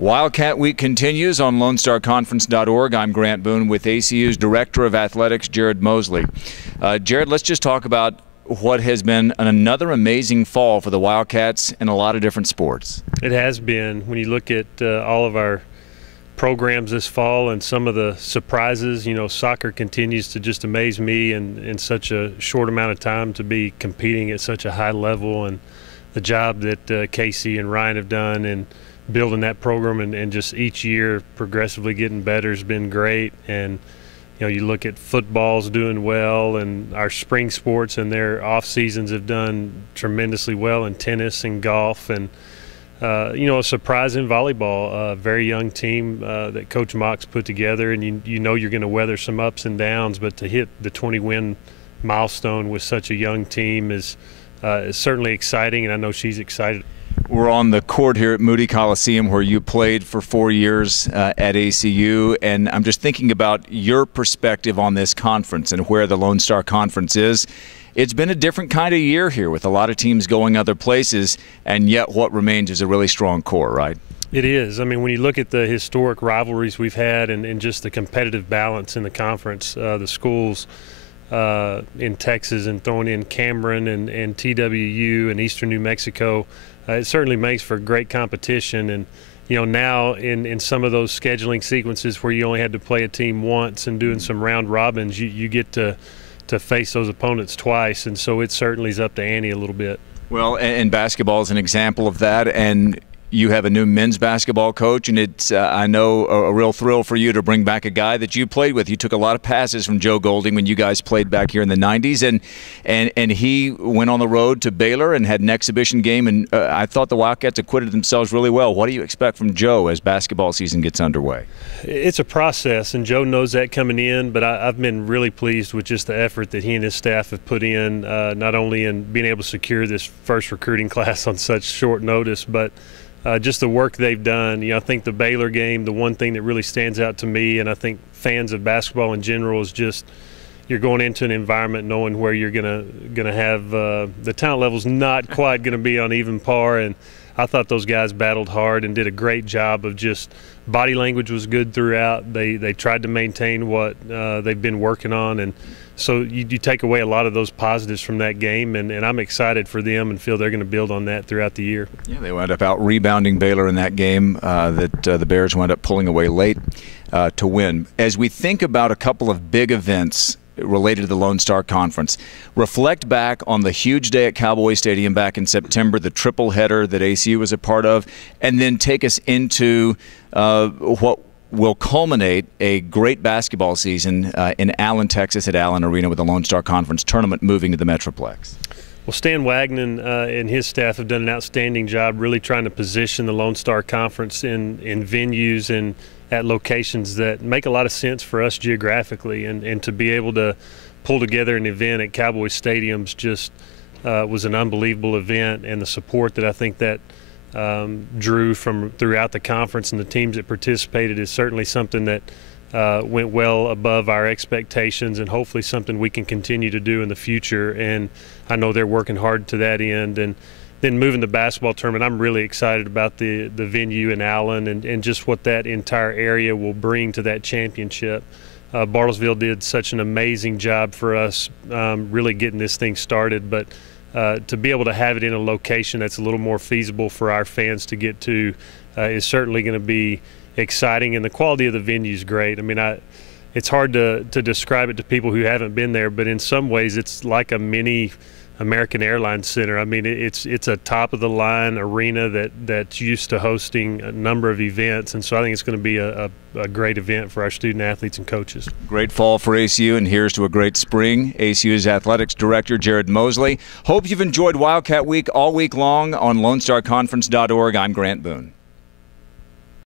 Wildcat Week continues on LoneStarConference.org. I'm Grant Boone with ACU's Director of Athletics, Jared Mosley. Jared, let's just talk about what has been another amazing fall for the Wildcats in a lot of different sports. It has been. When you look at all of our programs this fall and some of the surprises, you know, soccer continues to just amaze me in such a short amount of time to be competing at such a high level, and the job that Casey and Ryan have done and building that program and just each year progressively getting better has been great. And you know, you look at football's doing well, and our spring sports and their off seasons have done tremendously well in tennis and golf, and you know, a surprise in volleyball. A very young team that Coach Mock's put together, and you know you're going to weather some ups and downs, but to hit the 20-win milestone with such a young team is certainly exciting, and I know she's excited. We're on the court here at Moody Coliseum where you played for 4 years at ACU, and I'm just thinking about your perspective on this conference and where the Lone Star Conference is. It's been a different kind of year here with a lot of teams going other places, and yet what remains is a really strong core, right? It is. I mean, when you look at the historic rivalries we've had and just the competitive balance in the conference, the schools in Texas and throwing in Cameron and TWU and Eastern New Mexico, it certainly makes for great competition. And you know, now in some of those scheduling sequences where you only had to play a team once and doing some round robins, you get to face those opponents twice, and so it certainly is up to ante a little bit. Well, and basketball is an example of that, and you have a new men's basketball coach, and it's, I know, a real thrill for you to bring back a guy that you played with. You took a lot of passes from Joe Golding when you guys played back here in the 90s, and he went on the road to Baylor and had an exhibition game, and I thought the Wildcats acquitted themselves really well. What do you expect from Joe as basketball season gets underway? It's a process, and Joe knows that coming in, but I've been really pleased with just the effort that he and his staff have put in, not only in being able to secure this first recruiting class on such short notice, but just the work they've done. You know, I think the Baylor game, the one thing that really stands out to me, and I think fans of basketball in general, is just you're going into an environment knowing where you're gonna have the talent level's not quite going to be on even par, and I thought those guys battled hard and did a great job of just body language was good throughout. They tried to maintain what they've been working on, and so you take away a lot of those positives from that game, and I'm excited for them and feel they're going to build on that throughout the year. Yeah, they wound up out-rebounding Baylor in that game that the Bears wound up pulling away late to win. As we think about a couple of big events related to the Lone Star Conference, reflect back on the huge day at Cowboy Stadium back in September, the triple header that ACU was a part of, and then take us into what will culminate a great basketball season in Allen, Texas at Allen Arena with the Lone Star Conference tournament moving to the Metroplex. Well, Stan Wagnon and his staff have done an outstanding job really trying to position the Lone Star Conference in venues and at locations that make a lot of sense for us geographically, and to be able to pull together an event at Cowboy Stadiums just was an unbelievable event, and the support that I think that drew from throughout the conference and the teams that participated is certainly something that went well above our expectations, and hopefully something we can continue to do in the future. And I know they're working hard to that end. And then moving the basketball tournament, I'm really excited about the venue in Allen and just what that entire area will bring to that championship. Bartlesville did such an amazing job for us really getting this thing started, but to be able to have it in a location that's a little more feasible for our fans to get to is certainly going to be exciting, and the quality of the venue is great. I mean, it's hard to describe it to people who haven't been there, but in some ways it's like a mini American Airlines Center. I mean, it's a top-of-the-line arena that's used to hosting a number of events, and so I think it's going to be a great event for our student athletes and coaches. Great fall for ACU, and here's to a great spring. ACU's Athletics Director, Jared Mosley. Hope you've enjoyed Wildcat Week all week long on LoneStarConference.org. I'm Grant Boone.